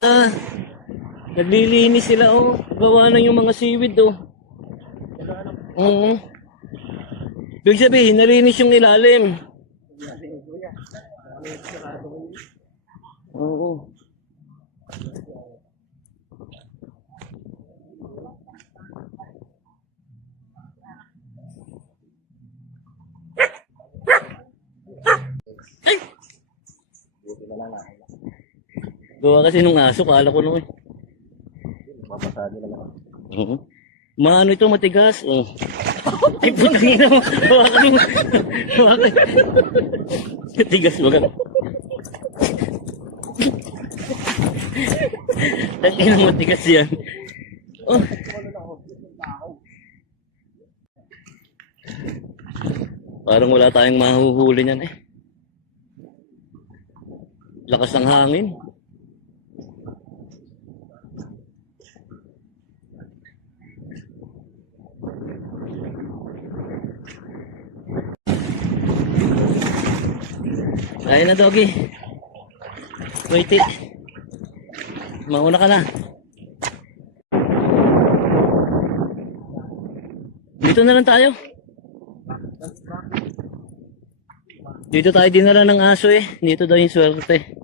Ah, naglilinis sila oh. Gawa na yung mga seaweed oh. Oo. Ibig sabihin, nalinis yung ilalim. Oo. Ay! Gawa kasi nung aso, kala ko nung eh. Mapasado na lang. Oo. Maano ito, matigas. Oh. Ay, putang ina mo. Hawakan mo. Hawakan. Matigas ba ka? Tangina, matigas yan. Oh. Parang wala tayong mahuhuli niyan eh. Lakas ng hangin. Kaya na, doggy. Wait it. Mauna ka na. Dito na lang tayo. Dito tayo dinala ng aso eh. Dito daw yung swerte.